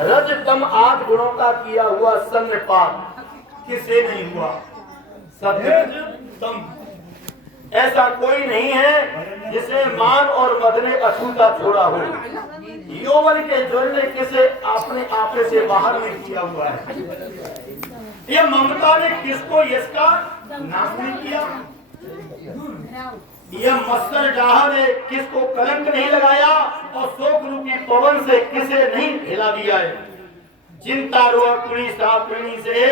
रज तम 8 गुणों का किया हुआ सन्नपात किसे नहीं हुआ? सत्यज तम ऐसा कोई नहीं है जिसे मान और मद ने अछूता छोड़ा हो। यौवन के ज्वर ने किसे अपने आपे से बाहर नहीं किया हुआ है। ये ममता ने किसको इसका नाश नहीं किया? यह मत्सर डाहा ने किसको कलंक नहीं लगाया और शोक रूपी पवन से किसे नहीं हिला दिया है। चिंता रोहिणी सापिणी से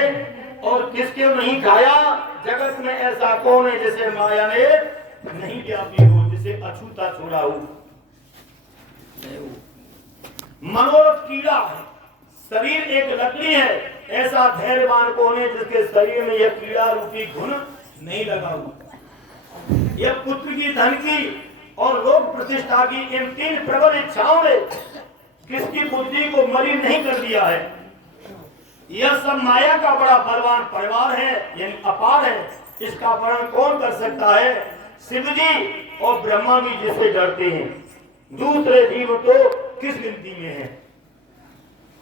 और किसके नहीं खाया। जगत में ऐसा कौन है जिसे माया ने नहीं व्यापी हो, जिसे अछूता छोड़ा हो। मनोरथ कीड़ा है, शरीर एक लकड़ी है, ऐसा धैर्यवान कौन है जिसके शरीर में यह कीड़ा रूपी घुन नहीं लगा हुआ। यह पुत्र की, धन की और लोक प्रतिष्ठा की इन 3 प्रबल इच्छाओं ने किसकी बुद्धि को मलिन नहीं कर दिया है। यह सब माया का बड़ा बलवान परिवार है, यानी अपार है। इसका वर्णन कौन कर सकता है? शिव जी और ब्रह्मा भी जिसे डरते हैं, दूसरे जीव तो किस गिनती में है।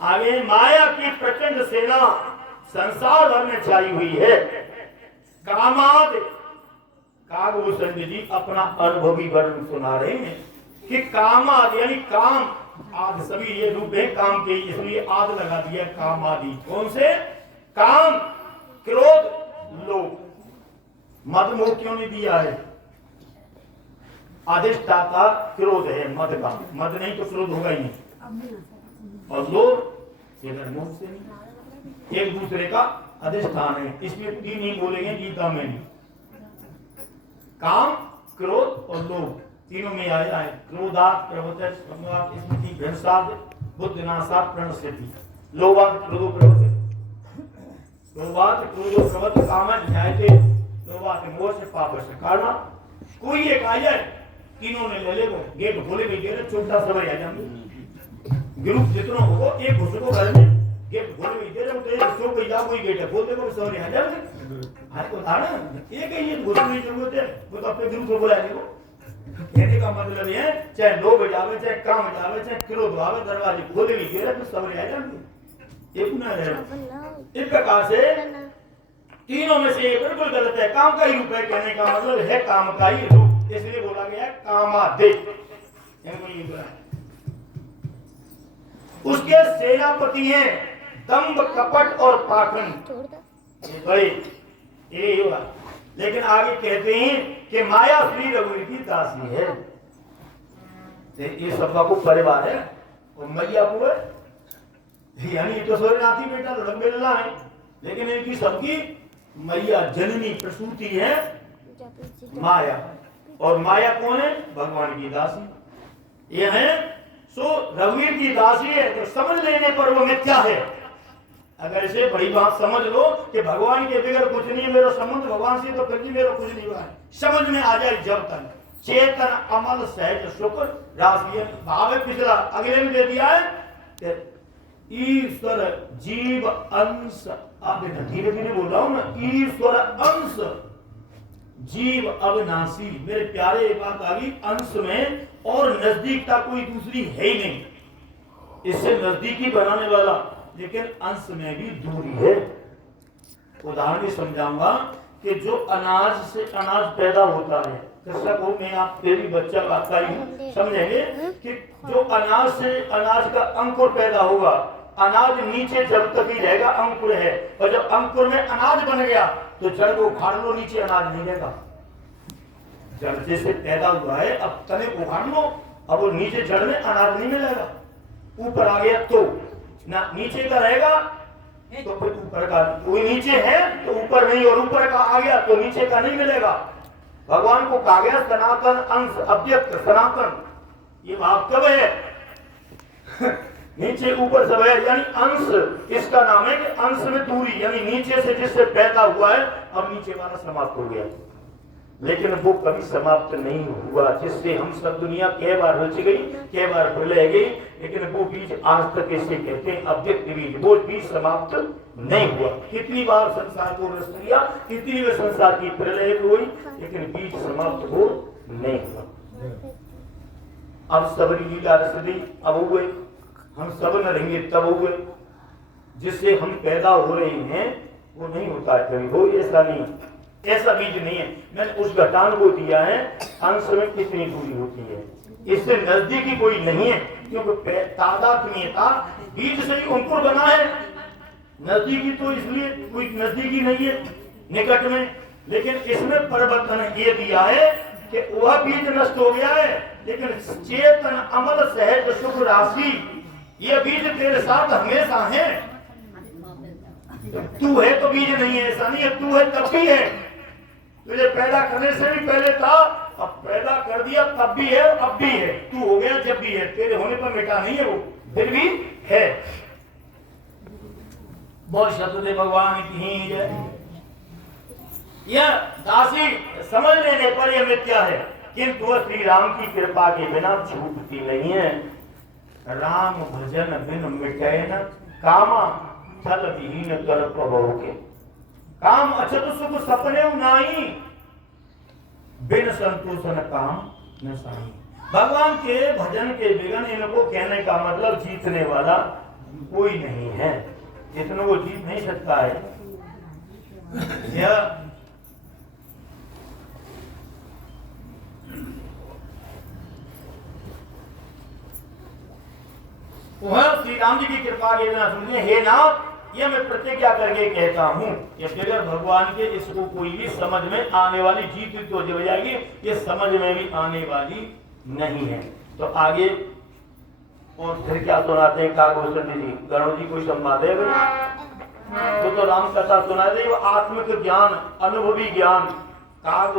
आगे माया की प्रचंड सेना संसार भर में छाई हुई है। कामाद कागभूषण जी अपना अनुभवी वर्णन सुना रहे हैं कि कामाद यानी काम आदि सभी ये रूप है काम के, इसलिए आदि लगा दिया काम आदि। कौन से? काम, क्रोध, लोभ। मद मोह क्यों नहीं दिया है? अधिष्ठाता क्रोध है मद का, मद नहीं तो क्रोध होगा ही नहीं। और लोभ इधर मोह से नहीं, एक दूसरे का अधिष्ठान है। इसमें 3 ही बोलेंगे गीता में नहीं। काम, क्रोध और लोभ तीनों में आया है। क्रोधात् प्रवृत्ति स्मृति भ्रंशात् बुद्धिनाशात् प्रणश्यति। लोभात् क्रोधो प्रवृत्ति, लोभात् क्रोधो प्रवृत्ति कामः न्यायते, लोभात् मोह से पाप से कारण। कोई एक आ जाए, तीनों ने ले ले वो गेट खोले भी दे रहे, छोटा सा आ जाएंगे ग्रुप जितना होगा, एक घुसको घर में गेट खोले भी दे रहे, तो एक सो कोई जा कोई गेट है खोल देगा, सवारी आ जाएंगे। हां तो था ना, एक ही ये घुसने की जरूरत है, वो तो अपने ग्रुप को बुला लेगा। कहने का मतलब है चाहे लोभ जावे, चाहे काम जावे, चाहे क्रोध आवे, दरवाजे खोले भी गिरे तो सवरे आ जाएंगे। एक ना है इस प्रकार से तीनों में से एक बिल्कुल गलत है। काम का ही रूप है, कहने का मतलब है काम का ही रूप, इसलिए बोला गया है कामादि। उसके सेनापति हैं दंभ, कपट और पाखंड, बड़े ये होगा। लेकिन आगे कहते हैं कि माया श्री रघुवीर की दासी है। ये सबका को परिवार है और मैया को है, यानी तो सूर्यनाथी बेटा लड़क बेला है, लेकिन इनकी सबकी मैया जननी प्रसूति है माया। और माया कौन है? भगवान की दासी ये है। सो रघुवीर की दासी है तो समझ लेने पर वो मिथ्या है। अगर इसे बड़ी बात समझ लो कि भगवान के बगैर कुछ नहीं, मेरा संबंध भगवान से तो फिर भी मेरा कुछ नहीं हुआ है, समझ में आ जाए जब तक चेतन अमल सहज सुख राष्ट्रीय भाव है। पिछला अगले में दे दिया है ईश्वर जीव अंश, आप धीरे धीरे बोल रहा हूं ना, ईश्वर अंश जीव अविनाशी। मेरे प्यारे एक बात आ गई, अंश में और नजदीकता कोई दूसरी है ही नहीं, इससे नजदीकी बनाने वाला, लेकिन अंश में भी दूरी है। उदाहरण भी समझाऊंगा कि जो अनाज से अनाज पैदा होता है, कृषक हो मैं आप तेरी बच्चा आपका ही समझेंगे कि जो अनाज से अनाज का अंकुर पैदा होगा, अनाज नीचे जब तक ही रहेगा, अंकुर है, और जब अंकुर में अनाज बन गया तो जड़ को उखाड़ लो, नीचे अनाज नहीं रहेगा। जड़ जैसे पैदा हुआ है, अब तने को उखाड़ लो, अब वो नीचे जड़ में अनाज नहीं मिलेगा। ऊपर आ गया तो ना नीचे का रहेगा, तो फिर ऊपर का, कोई नीचे है तो ऊपर नहीं, और ऊपर का आ गया तो नीचे का नहीं मिलेगा। भगवान को कहा गया सनातन अंश अव्यक्त सनातन, ये भाव कब है? नीचे ऊपर सब है, यानी अंश, इसका नाम है कि अंश में दूरी, यानी नीचे से जिससे पैदा हुआ है अब नीचे वाला समाप्त हो गया, लेकिन वो कभी समाप्त नहीं हुआ, जिससे हम सब दुनिया कई बार रच गई, कई बार प्रलय गई, लेकिन वो बीज आज तक इसे कहते हैं अव्यक्त बीज, वो बीज समाप्त नहीं हुआ। कितनी बार संसार को नष्ट किया, कितनी बार संसार की प्रलय हुई, लेकिन बीज समाप्त हो नहीं हुआ। अब सबरी लीला रस दी, अब हुए हम सब न रहेंगे तब हुए। जिससे हम पैदा हो रहे हैं वो नहीं होता है कभी, हो ऐसा नहीं, ऐसा बीज नहीं है। मैंने उस घटान को दिया है, अंश में कितनी दूरी होती है, इससे नजदीकी कोई नहीं है, क्योंकि तादात्म्यता बीज से ही अंकुर बना है। नजदीकी तो इसलिए कोई नजदीकी नहीं है निकट में, लेकिन इसमें परिवर्तन ये दिया है कि वह बीज नष्ट हो गया है, लेकिन चेतन अमल सहज सुख राशि ये बीज तेरे साथ हमेशा है। तू है तो बीज नहीं है, ऐसा नहीं है, तू है तब भी है। तुझे पैदा करने से भी पहले था, अब पैदा कर दिया तब भी है, अब भी है, तू हो गया जब भी है, तेरे होने पर मिटा नहीं है वो, फिर भी है। बोल सतदेव भगवान की जय। यह दासी समझ लेने पर यह मिथ्या है, किंतु वह श्री राम की कृपा के बिना छूटती नहीं है। राम भजन बिन मिटे न कामा, छल विहीन कर प्रभु के। काम अछत सुख सपने नाही, बिन संतोषन काम न साई। भगवान के भजन के बिगन इनको कहने का मतलब जीतने वाला कोई नहीं है, इतने को जीत नहीं सकता है। यह वह श्री राम जी की कृपा के बिना सुनिए, हे नाथ ये मैं प्रतिज्ञा करके कहता हूँ, ये बगैर भगवान के इसको कोई भी समझ में आने वाली जीत तो हो जाएगी, ये समझ में भी आने वाली नहीं है। तो आगे और फिर क्या सुनाते हैं कागभूषण जी, गणों जी कोई संवाद है तो राम कथा सुना दे, वो आत्मिक ज्ञान, अनुभवी ज्ञान। काग